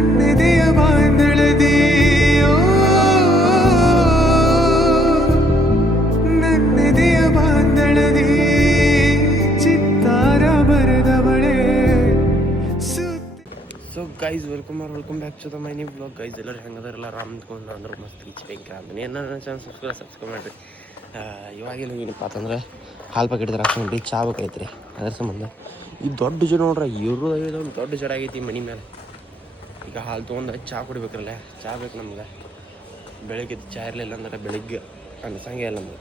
ನನ್ನೆದೆಯ ಬಾಂಧಳದಿ ನನ್ನೆದೆಯ ಬಾಂಧಳದಿ ಚಿತ್ತಾರ ಬರೆದವಳೆ. So guys welcome back to the my new blog. Guys ಎಲ್ಲರೂ ಹೆಂಗದಾರಲ್ಲ ಆರಾಮ್ ಅಂದ್ಕೊಂಡು ಅಂದ್ರೆ ಮಸ್ತ್ ರೀಚ್ ಬೇಕು ಅಂದ್ರೆ ಏನಾರ ಚಾನ್ಸ್ ಸಬ್ಸ್ಕ್ರೈಬ್ ಮಾಡಿರಿ. ಇವಾಗೆಲ್ಲ ಏನಪ್ಪ ಅಂತಂದ್ರೆ ಹಾಲು ಪ್ಯಾಕೆಟ್ ಹಾಕ್ಕೊಂಡ್ರಿ ಚಾ ಬೇಕಾಯ್ತು ರೀ. ಅದ್ರ ಸಂಬಂಧ ಈ ದೊಡ್ಡ ಜಡ ನೋಡ್ರಿ ಇರೋದು ಒಂದು ದೊಡ್ಡ ಜಡ ಆಗೈತಿ ಮನೆ ಮೇಲೆ. ಈಗ ಹಾಲು ತೊಗೊಂಡು ಚಾ ಕುಡಿಬೇಕ್ರಲ್ಲ, ಚಾ ಬೇಕು ನಮ್ಗೆ. ಬೆಳಗ್ಗೆ ಚಾ ಇರಲಿಲ್ಲ ಅಂದ್ರೆ ಬೆಳಿಗ್ಗೆ ಅನ್ಸಂಗೆ ಇಲ್ಲ ನಮ್ಗೆ.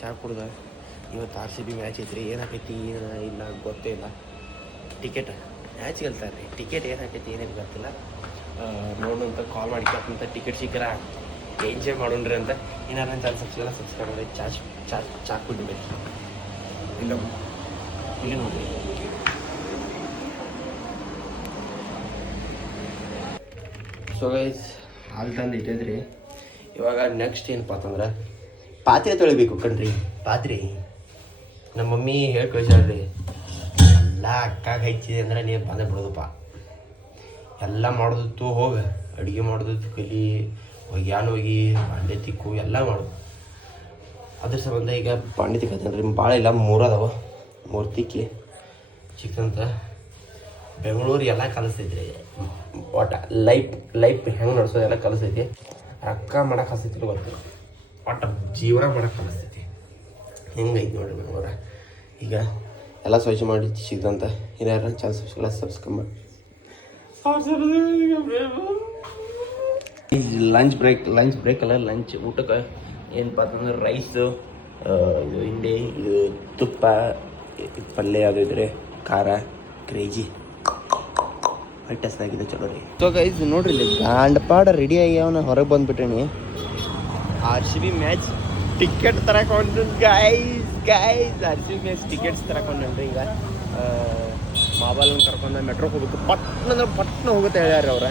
ಚಾ ಕುಡ್ದ ಇವತ್ತು RCB ಮ್ಯಾಚ್ ಐತ್ರಿ. ಏನಾಕೈತಿ ಇಲ್ಲ ಗೊತ್ತೇ ಇಲ್ಲ. ಟಿಕೆಟ್ ಮ್ಯಾಚ್ ಗೆಲ್ತಾರೆ ರೀ. ಟಿಕೆಟ್ ಏನಾಕೈತಿ ಏನೇನು ಗೊತ್ತಿಲ್ಲ. ನೋಡೋಂತ ಕಾಲ್ ಮಾಡಿಕಂತ ಟಿಕೆಟ್ ಸಿಕ್ಕರ ಎಂಜಾಯ್ ಮಾಡೋಣ್ರಿ ಅಂತ. ಏನಾರ ಚಾನ್ಸ್ ಸಬ್ಸ್ಕ್ರೈಬ್ ಮಾಡಿ ಚಾ ಕುಡಿಬೇಕು. ಇಲ್ಲ ಇಲ್ಲಿ ನೋಡಿರಿ ಸೊ ಗೈಸ್ ಹಾಲು ತಂದು ಇಟ್ಟಿದ್ರಿ. ಇವಾಗ ನೆಕ್ಸ್ಟ್ ಏನಪ್ಪ ಅಂತಂದ್ರೆ ಪಾತ್ರೆ ತೊಳಿಬೇಕು ಕಣ್ರಿ. ಪಾತ್ರೆ ನಮ್ಮ ಮಮ್ಮಿ ಹೇಳಿ ಕಳಿಸ್ಯಾಳ್ರಿ, ಎಲ್ಲ ಅಕ್ಕಾಗ ಹಚ್ಚಿದೆ ಅಂದ್ರೆ ನೀವು ಬಂದೇ ಬಿಡೋದಪ್ಪ. ಎಲ್ಲ ಮಾಡೋದಿತ್ತು ಹೋಗಿ ಅಡುಗೆ ಮಾಡೋದಿತ್ತು ಕಲಿ, ಒಗ್ಯಾನ ಹೋಗಿ ಬಾಂಡೆ ತಿಕ್ಕು ಎಲ್ಲ ಮಾಡೋದು. ಅದ್ರ ಸಂಬಂಧ ಈಗ ಬಾಂಡೆ ತಿಕ್ಕತ್ತೇನೆ ರೀ. ಭಾಳ ಇಲ್ಲ 3 ಅದಾವ. 3 ತಿಕ್ಕಿ ಚಿಕ್ಕಂತ ಬೆಂಗಳೂರು ಎಲ್ಲ ಕಲಿಸ್ತೈತ್ರಿ. ಒಟ್ಟು ಲೈಫ್ ಹೆಂಗೆ ನಡೆಸೋದೆಲ್ಲ ಕಲಿಸ್ತೈತಿ. ರೊಕ್ಕ ಮಾಡಕ್ಕೆ ಹಸ್ತೈತಿ ಗೊತ್ತು, ಒಟ್ಟು ಜೀವನ ಮಾಡಕ್ಕೆ ಕಲಿಸ್ತೈತಿ. ಹೆಂಗೈತಿ ನೋಡ್ರಿ ಬೆಂಗಳೂರ. ಈಗ ಎಲ್ಲ ಸ್ವಚ್ಛ ಮಾಡಿ ಸಿಗ್ತಂತ. ಏನಾರ ಚಾನ್ಸ್ ಸಬ್ಸ್ಕ್ರೈಬ್ ಮಾಡಿ. ಲಂಚ್ ಬ್ರೇಕ್ ಅಲ್ಲ, ಲಂಚ್ ಊಟಕ್ಕೆ ಏನಪ್ಪ ಅಂತಂದ್ರೆ ರೈಸು, ಇದು ಹಿಂಡಿ, ಇದು ತುಪ್ಪ, ಪಲ್ಯ ಅದು ಇದ್ರೆ ಖಾರ ಕ್ರೇಜಿ ಹೊಟ್ಟೆಸ್ತಾಗಿದೆ. ಚಲೋ ರೀ. ಸೊ ಗೈಸ್ ನೋಡ್ರಿ ಇಲ್ಲಿ ಗಾಂಡಪಾಡ ರೆಡಿ ಆಗ್ಯಾವನ ಹೊರಗೆ ಬಂದ್ಬಿಟ್ರೇನಿ. RCB ಮ್ಯಾಚ್ ಟಿಕೆಟ್ ತರಕೊಂಡು ಗೈಸ್ RCB ಮ್ಯಾಚ್ ಟಿಕೆಟ್ಸ್ ತರಕೊಂಡ್ರಿ. ಈಗ ಮೊಬೈಲನ್ನು ಕರ್ಕೊಂಡು ಮೆಟ್ರೋಗೆ ಹೋಗ್ಬೇಕು. ಪಟ್ನ ಹೋಗುತ್ತೆ ಹೇಳ್ಯಾರ ಅವ್ರ.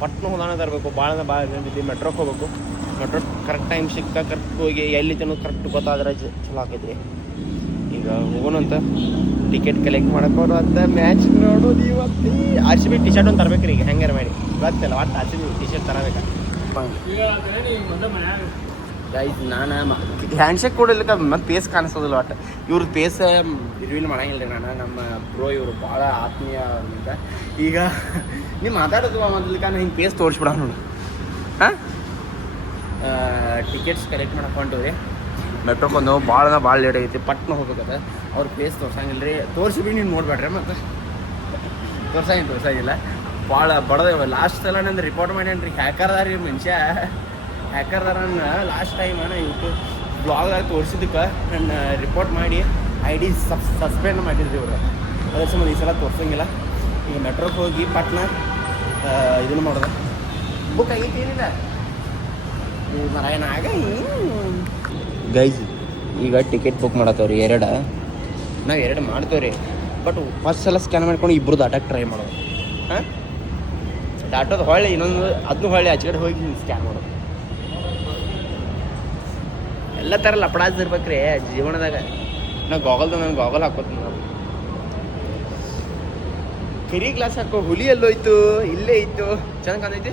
ಪಟ್ನ ಹೋದಾನ ತರಬೇಕು. ಭಾಳ ಇಲ್ಲಿ ಮೆಟ್ರೋಗೆ ಹೋಗ್ಬೇಕು. ಮೆಟ್ರೋ ಕರೆಕ್ಟ್ ಟೈಮ್ ಕರೆಕ್ಟ್ ಹೋಗಿ ಎಲ್ಲಿ ತನಕ ಕರೆಕ್ಟ್ ಗೊತ್ತಾದ್ರೆ ಚಲೋ ಆಕೈತಿ. ಈಗ ಹೋಗೋಣಂತ ಟಿಕೆಟ್ ಕಲೆಕ್ಟ್ ಮಾಡಕ್ಕೆ ಅಂತ ಮ್ಯಾಚ್ ನೋಡೋದು. ಇವತ್ತು RCB ಟಿ ಶರ್ಟ್ ಒಂದು ತರ್ಬೇಕು ರೀ. ಈಗ ಹೆಂಗಾರ ಮಾಡಿ ಗೊತ್ತಿಲ್ಲ ಒಟ್ಟು RCB ಟಿ ಶರ್ಟ್ ತರಬೇಕಾ ಗೈಸ್. ನಾನು ಹ್ಯಾಂಡ್ಶೇಕ್ ಕೊಡಲಿಕ್ಕೆ ಮತ್ತೆ ಪೇಸ್ ಕಾಣಿಸೋದಿಲ್ಲ. ಒಟ್ಟು ಇವ್ರ ಪೇಸ್ ರಿವೀಲ್ ಮಾಡಂಗಿಲ್ಲ ರೀ. ನಮ್ಮ ಬ್ರೋ ಇವರು ಭಾಳ ಆತ್ಮೀಯ ಅಂತ. ಈಗ ನೀವು ಮಾತಾಡೋದು ಮೊದಲಿಗೆ ನಾನು ಹಿಂಗೆ ಪೇಸ್ ತೋರಿಸ್ಬಿಡ ನೋಡು. ಹಾಂ ಟಿಕೆಟ್ಸ್ ಕಲೆಕ್ಟ್ ಮಾಡಕ್ಕೆ ಹೊಂಟಿವಿ ರೀ. ಮೆಟ್ರೋಗೆ ಬಂದು ಭಾಳ ಲೇಟ್ ಆಗೈತಿ. ಪಟ್ನ ಹೋಗ್ಬೇಕದ. ಅವ್ರ ಪೇಸ್ ತೋರ್ಸಂಗಿಲ್ಲ ರೀ. ತೋರಿಸಿ ನೀವು ನೋಡ್ಬೇಡ್ರಿ. ಮತ್ತು ತೋರ್ಸಂಗಿಲ್ಲ ಭಾಳ ಬಡದೇವ. ಲಾಸ್ಟ್ ಸಲ ನಂದು ರಿಪೋರ್ಟ್ ಮಾಡ್ಯಾನ ರೀ. ಹ್ಯಾಕರ್ದಾರ ರೀ ಮನುಷ್ಯ. ಹ್ಯಾಕರ್ದಾರನ್ನ ಲಾಸ್ಟ್ ಟೈಮ್ ಯೂಟ್ಯೂಬ್ ಬ್ಲಾಗ್ದಾಗ ತೋರಿಸಿದ್ದಕ್ಕೆ ನನ್ನ ರಿಪೋರ್ಟ್ ಮಾಡಿ ID ಸಸ್ಪೆಂಡ್ ಮಾಡಿದ್ರಿ ಇವರು. ಅದ್ರ ಸಂಬಂಧ ಈ ಸಲ ತೋರ್ಸಂಗಿಲ್ಲ. ಈಗ ಮೆಟ್ರೋಗೆ ಹೋಗಿ ಪಟ್ನ ಇದನ್ನು ಮಾಡೋದು. ಬುಕ್ ಆಗೈತಿ ಏನಿಲ್ಲ ಮರಾಯನಾಗ ಗೈಸ್. ಈಗ ಟಿಕೆಟ್ ಬುಕ್ ಮಾಡತ್ತವ್ರಿ 2. ನಾವು 2 ಮಾಡ್ತೇವೆ ರೀ. ಬಟ್ ಫಸ್ಟ್ ಸಲ ಸ್ಕ್ಯಾನ್ ಮಾಡ್ಕೊಂಡು ಇಬ್ಬರು ದಾಟಕ್ಕೆ ಟ್ರೈ ಮಾಡೋದು. ಹಾಂ ದಾಟೋದು ಹೊಳ್ಳಿ ಇನ್ನೊಂದು ಅದನ್ನು ಹೊಳ್ಳಿ ಆಚೆ ಹೋಗಿ ಸ್ಕ್ಯಾನ್ ಮಾಡೋದು. ಎಲ್ಲ ಥರ ಲಪಡಾಜ್ ಇರ್ಬೇಕ್ರಿ ಜೀವನದಾಗ. ನಾನು ಗಾಗಲ್ ಹಾಕೋತೀನಿ. ನಾವು ಕರಿ ಗ್ಲಾಸ್ ಹಾಕೋ. ಹುಲಿ ಎಲ್ಲೋಯ್ತು, ಇಲ್ಲೇ ಇತ್ತು. ಚೆನ್ನಾಗಿ ಕಾಣೈತಿ.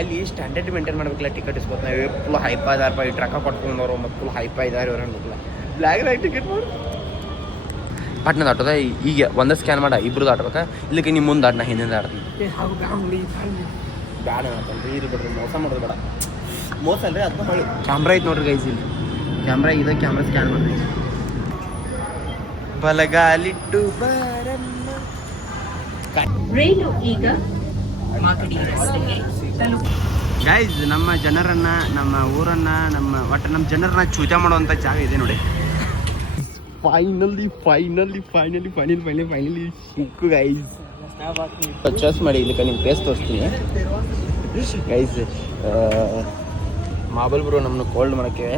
ಅಲ್ಲಿ ಸ್ಟ್ಯಾಂಡರ್ಡ್ ಮೇಂಟೈನ್ ಮಾಡ್ಬೇಕಲ್ಲ. ಟಿಕೆಟ್ ಇಸ್ಕೊತ ನಾವು ಫುಲ್ ಹೈಪ ಇದಾರಪ್ಪ. ಇಟ್ಟು ರೊಕ್ಕ ಕೊಟ್ಕೊಂಡವ್ರು ಮತ್ತು ಫುಲ್ ಹೈಪ ಇದ್ದಾರೆ ಇವ್ರು ಅನ್ಬೇಕಲ್ಲ. ಬ್ಲ್ಯಾಕ್ದಾಗ ಟಿಕೆಟ್ ಮಾಡಿ ಪಟ್ನ ದಾಟೋದ. ಈಗ ಒಂದೇ ಸ್ಕ್ಯಾನ್ ಮಾಡ ಇಬ್ಬರು ದಾಟ್ಬೇಕಾ. ಇಲ್ಲಿಗೆ ನಿಮ್ಮ ಮುಂದೆ ದಾಟ್, ನಾ ಹಿಂದೆ ದಾಡ್ತೀನಿ. ಬ್ಯಾಡ ಅಂತಂದ್ರೆ ಇದು ಬಿಡ್ರಿ. ಮೋಸ ಮಾಡೋದು ಬೇಡ. ಮೋಸ ಅಲ್ರಿ ಅದನ್ನ ಮಾಡಿ. ಕ್ಯಾಮ್ರಾ ಐತೆ ನೋಡ್ರಿ ಗೈಸ್. ಇಲ್ಲಿ ಕ್ಯಾಮ್ರಾ ಇದೆ. ಕ್ಯಾಮ್ರಾ ಸ್ಕ್ಯಾನ್ ಮಾಡ್ರಿ. ಬಲಗಾಲಿಟ್ಟು ಬಾರಮ್ಮ ಈಗ ಗೈಸ್. ನಮ್ಮ ಜನರನ್ನ, ನಮ್ಮ ಊರನ್ನ, ನಮ್ಮ ಜನರನ್ನ ಚೂತ ಮಾಡುವಂಥ ಜಾಗ ಇದೆ ನೋಡಿ. ಫೈನಲಿ ಸಿಕ್ಕು ಗೈಸ್. ಪರ್ಚೇಸ್ ಮಾಡಿ. ಇದಕ್ಕೆ ನಿಮ್ಮ ಫೇಸ್ ತೋರಿಸ್ತೀನಿ ಗೈಸ್. ಮಾಬಲ್ ಬ್ರೋ ನಮ್ಮನ್ನ ಕೋಲ್ಡ್ ಮಾಡೋಕ್ಕೆ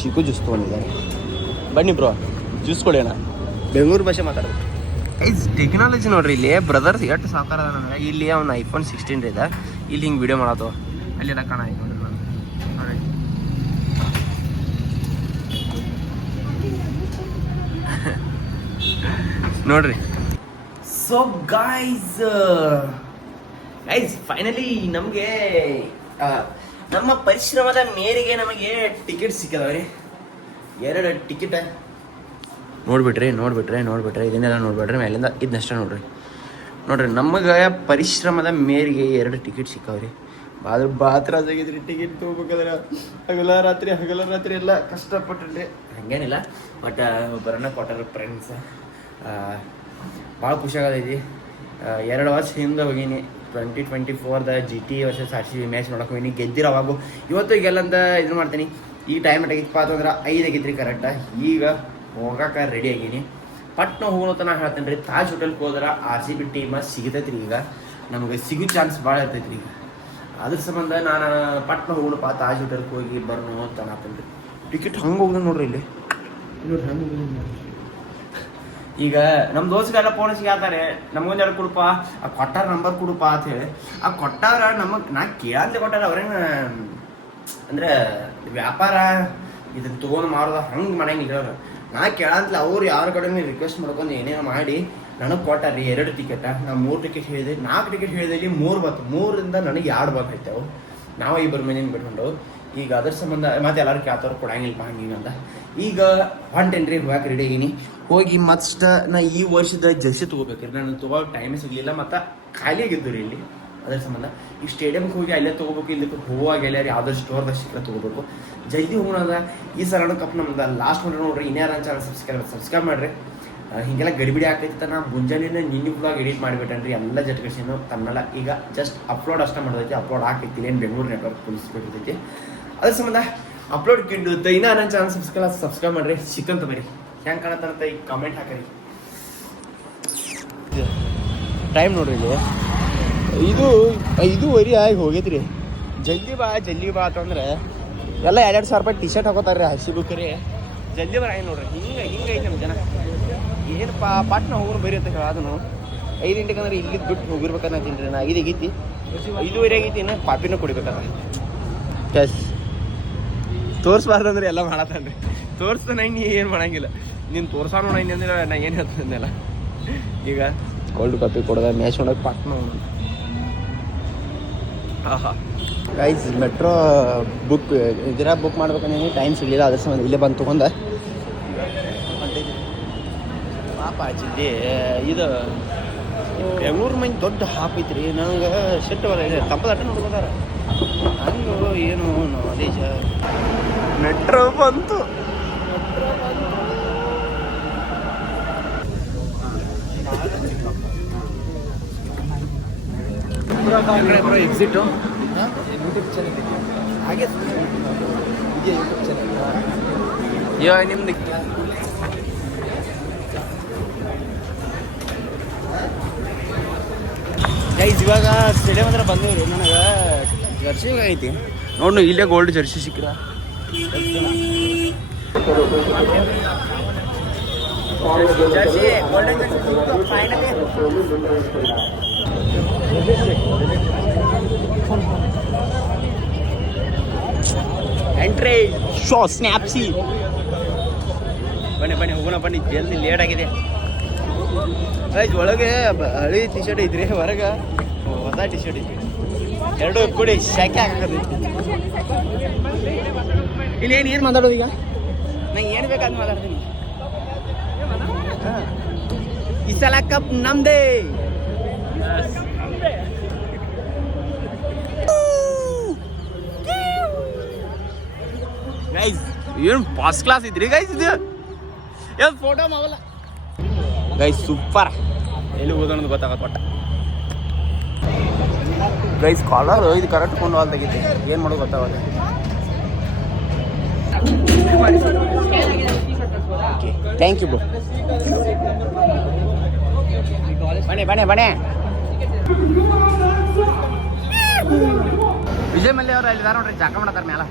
ಚಿಕ್ಕು ಜ್ಯೂಸ್ ತೊಗೊಂಡಿದ್ದಾರೆ. ಬನ್ನಿ ಬ್ರೋ ಜ್ಯೂಸ್ ಕೊಡೋಣ. ಬೆಂಗಳೂರು ಭಾಷೆ ಮಾತಾಡೋದು ಗೈಸ್. ಟೆಕ್ನಾಲಜಿ ನೋಡ್ರಿ. ಇಲ್ಲಿ ಬ್ರದರ್ಸ್ ಎಷ್ಟು ಸಾಕಾರ ಅದ. ಇಲ್ಲಿ ಅವ್ನು iPhone 16 ಇದೆ. ಇಲ್ಲಿ ಹಿಂಗೆ ವಿಡಿಯೋ ಮಾಡೋದು. ಅಲ್ಲೆಲ್ಲ ಕಾಣಾಯ್ತು ನೋಡ್ರಿ. ನಾನು ನೋಡ್ರಿ ಸೊ ಗೈಸ್ ಫೈನಲಿ ನಮಗೆ ನಮ್ಮ ಪರಿಶ್ರಮದ ಮೇರೆಗೆ ನಮಗೆ ಟಿಕೆಟ್ ಸಿಕ್ಕದವ್ರಿ. 2 ಟಿಕೆಟ್ ನೋಡ್ಬಿಟ್ರಿ ಇದನ್ನೆಲ್ಲ ನೋಡ್ಬಿಟ್ರಿ, ಮೇಲಿಂದ ಇದನ್ನಷ್ಟ ನೋಡ್ರಿ ನಮಗೆ ಪರಿಶ್ರಮದ ಮೇರೆಗೆ 2 ಟಿಕೆಟ್ ಸಿಕ್ಕವ್ರಿ. ಬಾತ್ರಾಜಾಗಿದ್ರಿ ಟಿಕೆಟ್ ತೊಗೋಬೇಕಾದ್ರೆ ಹಗಲ ರಾತ್ರಿ ಎಲ್ಲ ಕಷ್ಟಪಟ್ರಿ. ಹಂಗೇನಿಲ್ಲ, ಬಟ್ ಒಬ್ಬರನ್ನ ಕೊಟ್ಟಾರ ಫ್ರೆಂಡ್ಸ್. ಭಾಳ ಖುಷಿಯಾಗತೈತಿ. 2 ವರ್ಷ ಹಿಂದೆ ಹೋಗೀನಿ, 2024 GT ವರ್ಸಸ್ RCB ಮ್ಯಾಚ್ ನೋಡಕ್ಕೆ ಹೋಗಿನಿ. ಗೆದ್ದಿರೋ ಅವಾಗೂ ಇವತ್ತು ಗೆಲ್ಲಂತ ಇದನ್ನು ಮಾಡ್ತೀನಿ. ಈ ಟೈಮ್ ಆಗಿತ್ತಪ್ಪ ಅಂತಂದ್ರೆ 5 ಆಗಿದ್ರಿ ಕರೆಕ್ಟ. ಈಗ ಹೋಗಕ್ಕೆ ರೆಡಿ ಆಗೀನಿ. ಪಟ್ನ ಹೋಗೋತ ನಾ ಹೇಳ್ತೇನೆ ರೀ, ತಾಜ್ ಹೋಟೆಲ್ಗೆ ಹೋದ್ರೆ RCB ಟೀಮ ಸಿಗತೈತಿ ರೀ. ಈಗ ನಮಗೆ ಸಿಗೋ ಚಾನ್ಸ್ ಭಾಳ ಇರ್ತೈತಿ ರೀ. ಈಗ ಅದ್ರ ಸಂಬಂಧ ನಾನು ಪಟ್ನ ಹೋಗೋಣಪ್ಪ, ತಾಜ್ ಹೋಟೆಲ್ಗೆ ಹೋಗಿ ಬರ್ನು ಅಂತ ಅನ್ನತ್ತೇನೆ ರೀ. ಟಿಕೆಟ್ ಹಂಗೆ ಹೋಗ್ದ ನೋಡ್ರಿ ಇಲ್ಲಿ ಈಗ ನಮ್ಮ ದೋಸ್ತಿಗೆಲ್ಲ ಫೋನ್ ಹೇಳ್ತಾರೆ, ನಮಗೊಂದು 2 ಕೊಡಪ್ಪ, ಆ ಕೊಟ್ಟಾರ ನಂಬರ್ ಕೊಡಪ್ಪ ಅಂತ ಹೇಳಿ. ಆ ಕೊಟ್ಟಾರ ನಮಗೆ ನಾ ಕೇಳಂತ ಕೊಟ್ಟಾರ. ಅವ್ರೇನು ಅಂದ್ರೆ ವ್ಯಾಪಾರ ಇದನ್ನ ತೊಗೊಂಡು ಮಾರೋದು ಹಂಗೆ ಮಾಡಂಗಿಲ್ಲ ಅವ್ರು. ನಾ ಕೇಳಂತಲ್ಲ, ಅವ್ರು ಯಾರ ಕಡೆ ರಿಕ್ವೆಸ್ಟ್ ಮಾಡ್ಕೊಂಡು ಏನೇನೋ ಮಾಡಿ ನನಗೆ ಕೊಟ್ಟಾರ್ರಿ 2 ಟಿಕೆಟ. ನಾ 3 ಟಿಕೆಟ್ ಹೇಳಿದೆ, 4 ಟಿಕೆಟ್ ಹೇಳಿದಲ್ಲಿ 3 ಬಂತು. 3ರಿಂದ ನನಗೆ 2 ಬಂದೈತೆ. ನಾವು 2 ಮಂದಿನ ಬಿಟ್ಕೊಂಡು ಈಗ ಅದ್ರ ಸಂಬಂಧ ಮತ್ತೆ ಎಲ್ಲರೂ ಕೇಳ್ತವ್ರು ಕೊಡಂಗಿಲ್ಲಪ್ಪ ಹಂಗಿಂಗಂತ. ಈಗ ಹೊಂಟೇನ್ರಿ, ಹೋಗಕ್ಕೆ ರೆಡಿ ಆಗೀನಿ. ಹೋಗಿ ಮತ್ತ ನಾ ಈ ವರ್ಷದ ಜರ್ಸಿ ತೊಗೋಬೇಕ್ರಿ. ನಾನು ತೊಗೋ ಟೈಮೇ ಸಿಗಲಿಲ್ಲ, ಮತ್ತು ಖಾಲಿ ಆಗಿದ್ದು ರೀ ಇಲ್ಲಿ. ಅದ್ರ ಸಂಬಂಧ ಈಗ ಸ್ಟೇಡಿಯಮ್ಗೆ ಹೋಗಿ ಅಲ್ಲೇ ತೊಗೋಬೇಕು. ಇಲ್ಲಿ ಹೋಗಿ ಎಲ್ಲಾರು ಯಾವ್ದಾರು ಸ್ಟೋರ್ದಾಗ ಸಿಕ್ಕ ತೊಗೋಬೇಕು. ಜಲ್ದಿ ಹೋಗೋಣ. ಈ ಸಲ ಕಪ್ ನಮ್ದು ಲಾಸ್ಟ್ ನೋಡ್ರಿ. ಇನ್ಯಾರ ಚಾನಲ್ ಸಬ್ಸ್ಕ್ರೈಬ್ ಮಾಡಿರಿ. ಹೀಗೆಲ್ಲ ಗಡಿಬಿಡಿ ಆಗ್ತೈತೆ. ನಾ ಮುಂಜಾನೆ ನಿನ್ನೆ ಬ್ಲಾಗ್ ಎಡಿಟ್ ಮಾಡಿಬಿಟ್ಟೇನ್ರಿ, ಎಲ್ಲ ಜಟ್ಕೇಶನು ತನ್ನೆಲ್ಲ. ಈಗ ಜಸ್ಟ್ ಅಪ್ಲೋಡ್ ಅಷ್ಟೇ ಮಾಡೋದೈತಿ, ಅಪ್ಲೋಡ್ ಹಾಕೈತಿ. ಏನು ಬೆಂಗಳೂರು ನೆಟ್ವರ್ಕ್ ಪೊಲೀಸ್ಬಿಟ್ಟಿರ್ತೈತಿ. ಅದ್ರ ಸಂಬಂಧ ಅಪ್ಲೋಡ್ ಕಿಂಡು ಇನ್ನೂ ನನ್ನ ಚಾನಲ್ ಸಬ್ಸ್ಕ್ರೈಬ್ ಮಾಡಿರಿ. ಸಿಕ್ಕಂತ ಬರೀ ಹೆಂಗೆ ಕಾಣತ್ತಂತ ಈಗ ಕಾಮೆಂಟ್ ಹಾಕರಿ. ಟೈಮ್ ನೋಡ್ರಿ ಇಲ್ಲಿ 5:30 ಆಗಿ ಹೋಗೈತ್ರಿ. ಜಲ್ದಿ ಬಾ ಅಂತಂದ್ರೆ ಎಲ್ಲ 2,000 ರೂಪಾಯಿ ಟಿ ಶರ್ಟ್ ಹಾಕೋತಾರೆ ರೀ RCB ರೀ. ಜಲ್ದಿ ಬರ ನೋಡ್ರಿ. ಹಿಂಗೆ ಐತೆ ನಮ್ಮ ಜನ. ಏನಪ್ಪ ಪಾಟ್ನ ಹೋಗೋರು ಬರೀ ಅಂತ ಹೇಳೋದು. 5 ಗಂಟೆಗೆ ಅಂದ್ರೆ ಇಲ್ಲಿದ್ದು ಬಿಟ್ಟು ಹೋಗಿರ್ಬೇಕಂತ ತಿಂದ್ರಿ. ನಾ 5 ಆಗೈತಿ, 5:30 ಆಗೈತಿ. ಇನ್ನು ಪಾಪಿನೂ ಕುಡಿಬೇಕಂತ. ಎಸ್ ತೋರಿಸ್ಬಾರ್ದು ಅಂದ್ರೆ ಎಲ್ಲ ಮಾಡತ್ತನ್ರಿ. ತೋರಿಸ್ತಾನೆ ನೀ ಏನು ಮಾಡಂಗಿಲ್ಲ. ನೀನು ತೋರ್ಸಾ ನೋಡ ಅಂದ್ರೆ ನಾ ಏನು ಹೇಳ್ತಂದೆಲ್ಲ. ಈಗ ಕೋಲ್ಡ್ ಕಾಫಿ ಕೊಡೋದ ಮ್ಯಾಚ್ ನೋಡೋಕೆ ಪಾಟ್ನ ಗೈಸ್ ಮೆಟ್ರೋ ಬುಕ್ ಮಾಡ್ಬೇಕಂದ್ರೆ ಟೈಮ್ ಸಿಗಲಿಲ್ಲ. ಅದ್ರ ಸಂಬಂಧ ಇಲ್ಲೇ ಬಂದು ತೊಗೊಂಡೆ. ಪಾಪ ಜಿಲ್ಲೆ ಇದು ಬೆಂಗಳೂರು ಮಂದಿ ದೊಡ್ಡ ಹಾಪ್ ಐತ್ರಿ. ನನಗೆ ಸೆಟ್ ಇದೆ ತಪ್ಪದಟ್ಟ ನೋಡ್ಕೋತಾರ. ಹಂಗೆ ಏನು ನಾಲೇಜ್. ಮೆಟ್ರೋ ಬಂತು. ಎಕ್ಸಿಟು ಯೂಟ್ಯೂಬ್ ಚಾನಲ್ ಹಾಗೆ ಯೂಟ್ಯೂಬ್ ಚಾನಲ್ ಇವಾಗ ನಿಮ್ದು ಗೈಸ್ ಇವಾಗ ಸ್ಟೇಡಿಯಂ ಹತ್ರ ಬಂದವ್ರಿ. ನನಗೆ ಜರ್ಸಿ ಐತಿ ನೋಡು, ಇಲ್ಲೇ ಗೋಲ್ಡ್ ಜರ್ಸಿ ಸಿಕ್ಕಿರ. Jersey golden jersey finally. Entry show ಸ್ನ್ಯಾಪ್ಸಿ. ಬನ್ನಿ ಹೋಗೋಣ ಜಲ್ದಿ, ಲೇಟ್ ಆಗಿದೆ. ಒಳಗೆ ಹಳಿ ಟಿ ಶರ್ಟ್ ಐತ್ರಿ, ಹೊರಗೆ ಹೊಸ ಟಿ ಶರ್ಟ್ ಐತಿ. 2 ಕೂಡಿ ಶಾಖೆ ಹಾಕೈತಿ. ಇಲ್ಲಿ ಏನು ಮಾತಾಡೋದು ಈಗ? ನಂಗೆ ಏನು ಬೇಕಾದ್ ಮಾತಾಡ್ತೀನಿ. ಈ ಸಲ ಕಪ್ ನಮ್ದೇ. ಗೈಸ್ ಏನು ಫಸ್ಟ್ ಕ್ಲಾಸ್ ಇದ್ರಿ ಗೈಸ್. ಇದು ಫೋಟೋ ಮಾಡಲ್ಲ ಗೈಸ್. ಸೂಪರ್. ಎಲ್ಲಿ ಹೋಗೋಣ ಗೊತ್ತಾಗತ್ತೆ ಒಟ್ಟ. ಗೈಸ್ ಕಾಲರ್ ಇದು ಕರೆಕ್ಟ್ ಕೊಂಡು ಹಾಲ್ ತೆಗಿತೆ. ಏನು ಮಾಡೋದು ಗೊತ್ತಾಗತ್ತೆ. Okay thank you bro. ಬನ್ನಿ ವಿಜಯ್ ಮಲ್ಯ ಅವರು ಅಲ್ಲಿ ನೋಡ್ರಿ, ಜಾಕ ಮಾಡತ್ತಾರ ಮ್ಯಾಲ.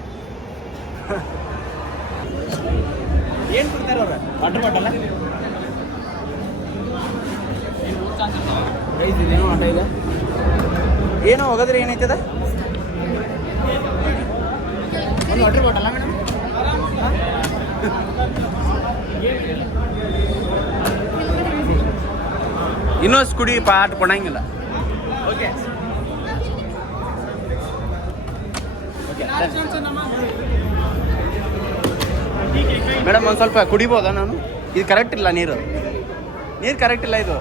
ಏನು ಕೊಡ್ತಾರೆ ಅವ್ರ ವಾಟರ್ ಬಾಟಲ್ಲ? ಇದೇನೋ ಆಟ ಇದೆ. ಏನೋ ಹೋಗೋದ್ರೆ ಏನೈತದ? ಒಂದು ವಾಟರ್ ಬಾಟಲ್ಲ ಮೇಡಮ್? ಇನ್ನೊಂದು ಕುಡಿ ಪಾಟ್ ಕೊಡಂಗಿಲ್ಲ. ಓಕೆ ಮೇಡಮ್ ಒಂದು ಸ್ವಲ್ಪ ಕುಡಿಬೋದಾ ನಾನು? ಇದು ಕರೆಕ್ಟ್ ಇಲ್ಲ, ನೀರು ಕರೆಕ್ಟ್ ಇಲ್ಲ, ಇದು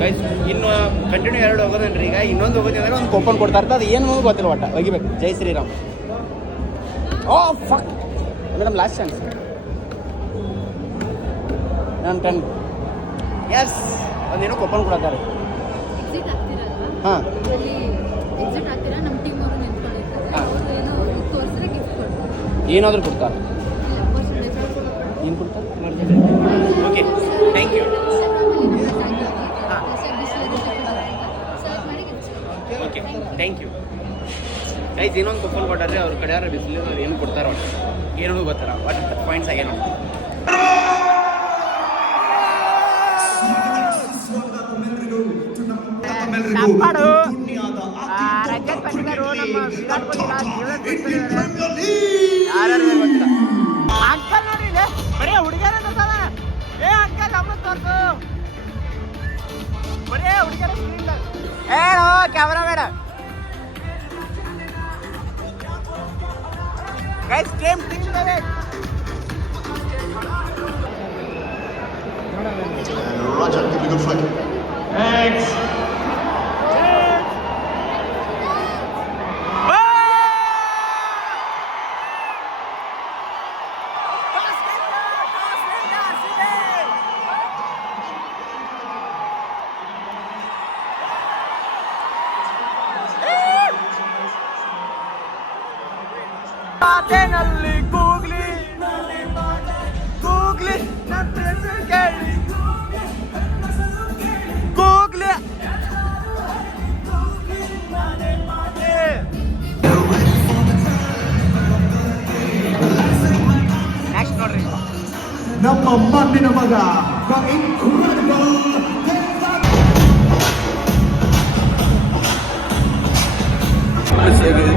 ಗೈಸ್ ಇನ್ನು ಕಂಟಿನ್ಯೂ 2 ಹೋಗೋದನ್ರಿ. ಈಗ ಇನ್ನೊಂದು ಹೋಗೋದು ಅಂದರೆ ಒಂದು ಕೂಪನ್ ಕೊಡ್ತಾ ಇರ್ತದೆ. ಅದು ಏನು ಗೊತ್ತಿಲ್ಲ, ಒಟ್ಟ ಒಗಿಬೇಕು. ಜೈ Shriram. Oh fuck madam, last chance madam. 10 ಎಸ್, ಒಂದೇನೋ ಕೂಪನ್ ಕೊಡ್ತಾರೆ. ಹಾಂ ಏನಾದರೂ ಕೊಡ್ತಾರೆ. ಏನು ಕೊಡ್ತಾರೆ? Okay, thank you. Okay, thank you guys. ಇನ್ನೊಂದು ಕೂಪನ್ ಕೊಟ್ಟಾರೆ ಅವ್ರ ಕಡೆ. ಯಾರು ಬಿಸಿಲು ಅವ್ರು ಏನು ಕೊಡ್ತಾರ, ಒಟ್ಟು ಏನೂ ಗೊತ್ತಾರ. ಒಟ್ಟು ಪಾಯಿಂಟ್ಸ್ ಆಗೇನೋ. ಅಂಕಲ್ ನೋಡ್ರಿ, ಬರೀ ಹುಡುಗಿಯರ ಅಂಕಲ್ ಅಮೃತ್ ತೋರ್ಸು, ಬರೀ ಹುಡುಗಿಯರ ಹೇಳೋ ಕ್ಯಾಮರಾ ಬೇಡ. ಗೈಸ್ ಟೀಮ್ ಇದಾವೆ. Raja, give me a good fight. Thanks. ನಲ್ಲಿ ಗೂಗ್ಲಿ ಗೂಗ್ಲಿ ಕೇಳಿ ಗೂಗ್ಲಿ ನೆಕ್ಸ್ಟ್ ನೋಡ್ರಿ. ನಮ್ಮ ಮಣ್ಣಿನ ಮಗ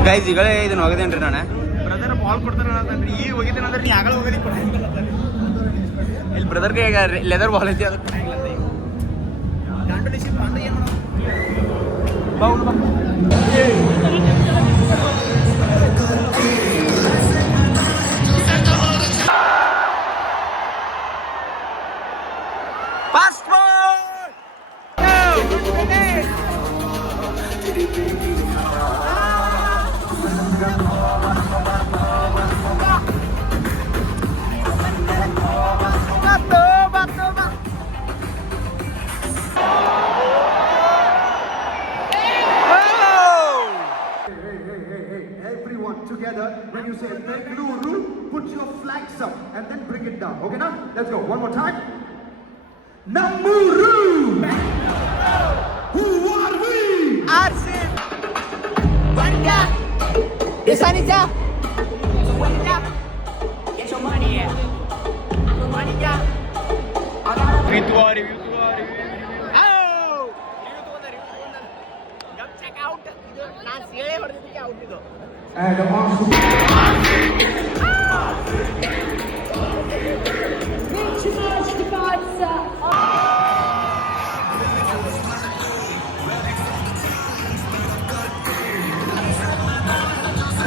ಗೈಸ್ ಈಗಳೇ ಇದನ್ನ ಹೋಗದೇನ್ರಿ ನಾನು. ಬ್ರದರ್ ಬಾಲ್ ಕೊಡ್ತಾರ ಅಂತಂದ್ರಿ, ಈಗ ಹೋಗಿದ್ದೇನೆ ಅಂದ್ರೆ ನೀ ಆಗಲ್ಲ ಹೋಗೋದಿ ಕೊಡಂಗಿಲ್ಲ. ಇಲ್ಲಿ ಬ್ರದರ್ಗೆ ಈಗ ಲೆದರ್ ಬಾಲ್ ಐತಿ, ಅದಕ್ಕೆ ಕೊಡಂಗಿಲ್ಲ ಅಂತ. ಈಗ ಚಾಂಪಿಯನ್ಶಿಪ್ ಅಂತ ಏನು together. When you say Bengaluru, put your flags up and then bring it down. Okay now? Let's go. One more time. Namuru! Who are we? Arsin! Wanda! Isanija! Wanda! Get your money here. Money here. Vituari. Oh! Come check out. ನಾನು ಸೇಳೆ ಹೊಡೆದಿದ್ದಕ್ಕೆ out ಇದು. And also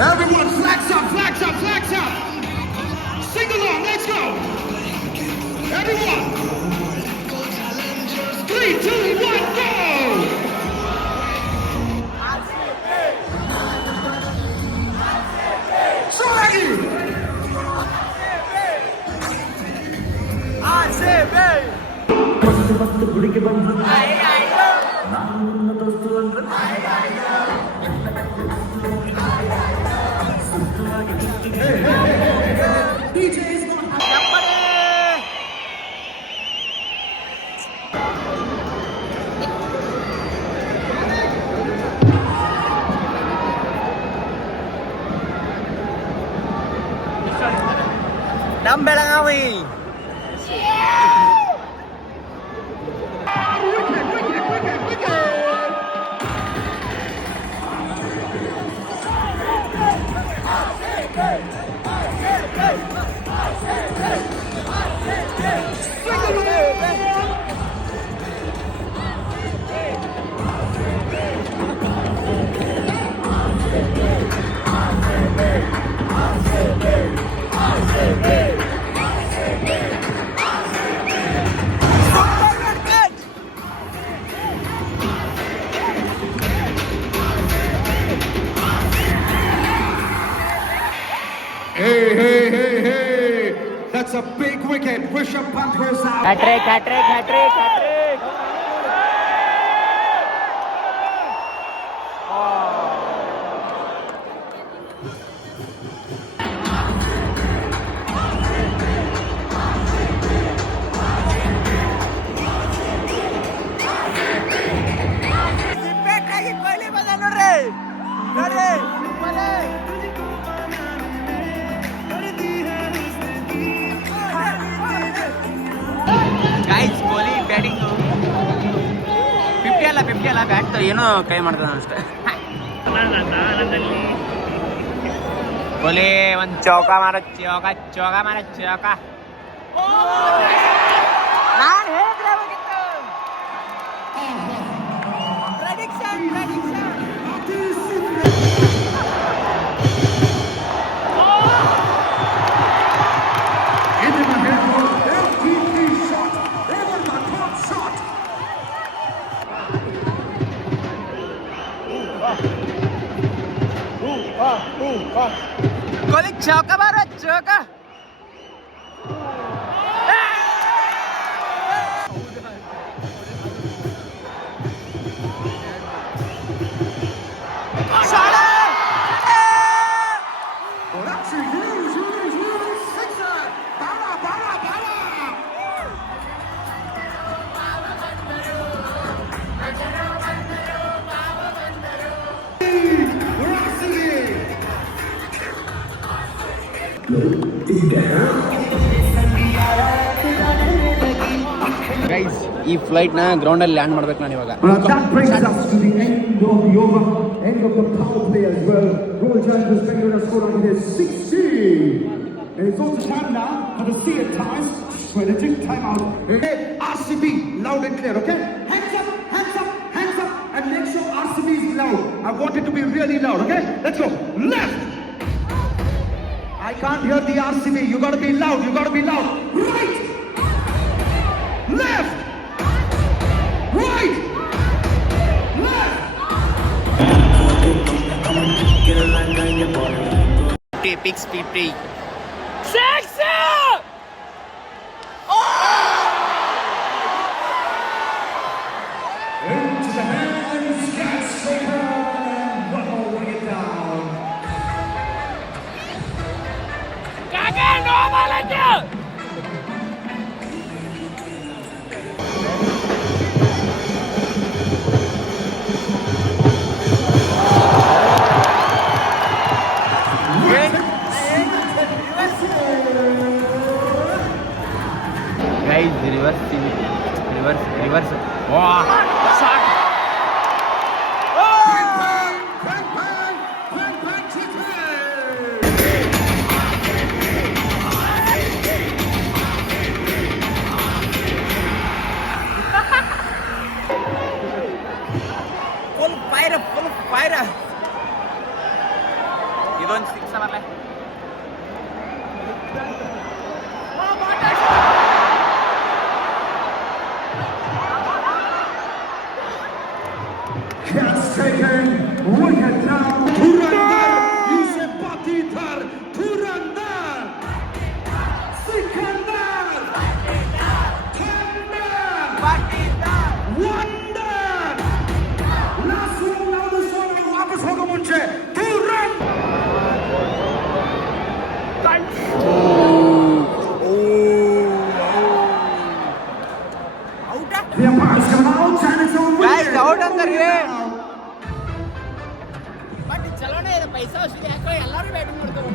everyone, flags up, flags up, flags up. Sing along, let's go. Everyone. 3, 2, 1, go. ಮಸ್ತ್ ಗುಡಿಗೆ ಬಂದ್ರು ನನ್ನ ದೋಸ್ತು ಅಂದ್ರು ನಮ್ಮ Belagavi That's a big wicket. Rishabh Pant goes out. Hattrick Kohli ಬಂದ ನೋಡ್ರಿ ಗೈಸ್ ಕೊಹ್ಲಿ ಬ್ಯಾಟಿಂಗ್ 50 ಅಲ್ಲ ಬ್ಯಾಟ್ ಏನೋ ಕೈ ಮಾಡ್ತಾನೆ ಅಷ್ಟೇ ಕೊಹ್ಲಿ ಒಂದು ಚೌಕ ಮಾರೋ ಚೌಕ ನಾನು ಹೇಳಿದ್ರೆ ಹೋಗಿತ್ತು prediction Into the head for LTT shot. Over the top shot. Kohli ಚೌಕ ಮಾರೋ ಚೌಕ Oh, that's a huge sixer. Bala. Guys ಈ ಫ್ಲೈಟ್ ನ ಗ್ರೌಂಡ್ ಅಲ್ಲಿ ಲ್ಯಾಂಡ್ ಮಾಡ್ಬೇಕು ನಾನು ಇವಾಗ Well, that brings us to the end of the over, end of the power play as well. Royal Challengers Bangalore has scored on this 16. And it's also time now for the Sea Times for the time out. Okay, RCB, loud and clear, okay? Hands up, and make sure RCB is loud. I want it to be really loud, okay? Let's go. Left. I can't hear the RCB. You gotta be loud. Right. Left. Right. Left. Pick speed. Into the hands, gets taken, and one more bring it down. Guys, reverse. Wow, shot. Full fire. ಇದೊಂದು 6 ಅವರ್ಲೆ Gets taken, wicket down. Dhurandhar, Yusuf Patithar, Dhurandhar. Sikandar. Tandar. Wonder. Last one, now the song is वापस होगा मुझे. Dhurandhar. The umpire's come out and it's on Guys, wicket. out ಅಂತಾರೆ but ಚಲೋನೇ ಇದೆ ಪೈಸಾ ಅಷ್ಟೇ ಯಾಕೋ ಎಲ್ಲರೂ batting ಮಾಡ್ತಾರೆ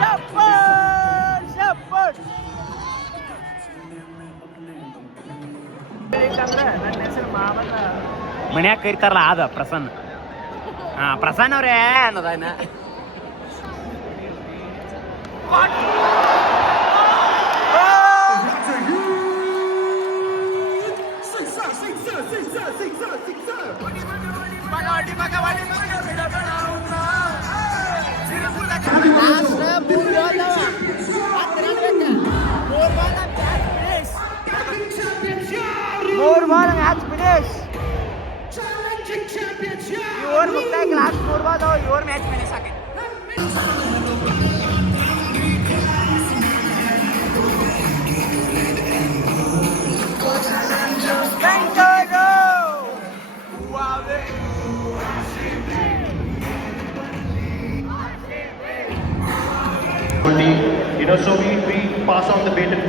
ಶಪ್ಪರ್ ಮನ್ಯಾಗ ಕರಿತಾರಲ್ಲ ಆದ ಪ್ರಸನ್ನ ಪ್ರಸನ್ನ ಅವ್ರೇ ಅನ್ನೋದಾಯ್ನ Your match finish again.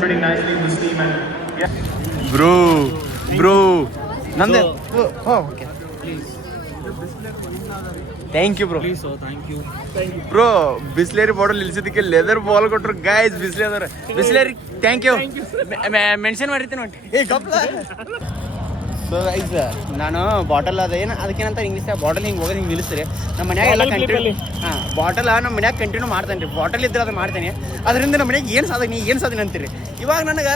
pretty nicely in this team, and yeah. Bro ನಂದೆ okay thank you bro bro Bisleri bottle ನಿಲ್ಸಿದ್ದಕ್ಕೆ ಲೆದರ್ ಬಾಲ್ ಕೊಟ್ರು guys Bisleri thank you mention ಮಾಡಿರ್ತೀನಿ ನೋಡಿ ಸೊ ಗೈಸ್ ನಾನು ಬಾಟಲ್ ಅದೇನು ಅದಕ್ಕೇನಂತ ಇಂಗ್ಲೀಷ್ದಾಗ ಬಾಟಲ್ ಹಿಂಗೆ ಹೋಗೋದು ಹಿಂಗೆ ನಿಲ್ಲಿಸ್ರಿ ನಮ್ಮ ಮನ್ಯಾಗ ಎಲ್ಲ ಕಂಟಿನ್ಯೂ ಬಾಟಲ್ ನಮ್ಮ ಮನ್ಯಾಗ ಕಂಟಿನ್ಯೂ ಮಾಡ್ತೇನೆ ರೀ ಬಾಟಲ್ ಇದ್ರೆ ಅದು ಮಾಡ್ತೇನೆ ಅದರಿಂದ ನಮ್ಮ ಮನ್ಯಾಗ ಏನು ಸಾಧನೆ ಅಂತೀರಿ ಇವಾಗ ನನಗೆ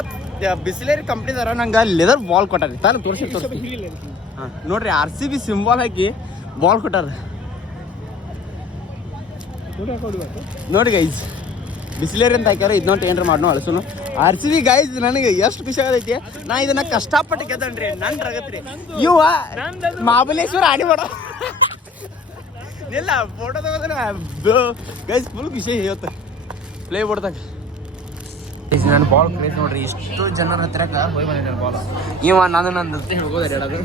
ಬಿಸ್ಲೇರಿ ಕಂಪ್ನಿದವ್ರ ನಂಗೆ ಲೆದರ್ ಬಾಲ್ ಕೊಟ್ಟಾರಿ ತಾನು ತೋರಿಸಿ ಹಾಂ ನೋಡ್ರಿ RCB ಸಿಂಬಾಲ್ ಹಾಕಿ ಬಾಲ್ ಕೊಟ್ಟಾರ ನೋಡಿ ಗೈಸ್ ಬಿಸ್ಲೇರಿ ಅಂತ ಹಾಕ್ಯಾರ ಇದನ್ನೊಂದು ಏನ್ರ ಮಾಡ್ನೋ ಅಳಸುನು RCB ಗೈಸ್ ನನಗೆ ಎಷ್ಟು ಖುಷಿ ಆಗೈತಿ ನಾ ಇದನ್ನ ಕಷ್ಟಪಟ್ಟು ಗೆದ್ದನ್ರಿ ನನ್ನ ರಗತ್ರಿ ಇವ ಮಹಾಬಲೇಶ್ವರ ಆಡಿ ಮಾಡ ಇಲ್ಲ ಫೋಟೋ ತಗೋದನ ಗೈಸ್ ಫುಲ್ ಖುಷಿ ಇವತ್ತು ಪ್ಲೇ ಬೋರ್ಡ್ದಾಗ ನಾನು ಬಾಲ್ ಕ್ರೇಜ್ ನೋಡ್ರಿ ಎಷ್ಟು ಜನರ ಹತ್ರಕ್ಕೆ ಹೋಗಿ ಬಂದಿದ್ದಾರೆ ಬಾಲ್ ಇವ ನಾನು ನನ್ನ ಜೊತೆ ಹೋಗೋದು ಅದು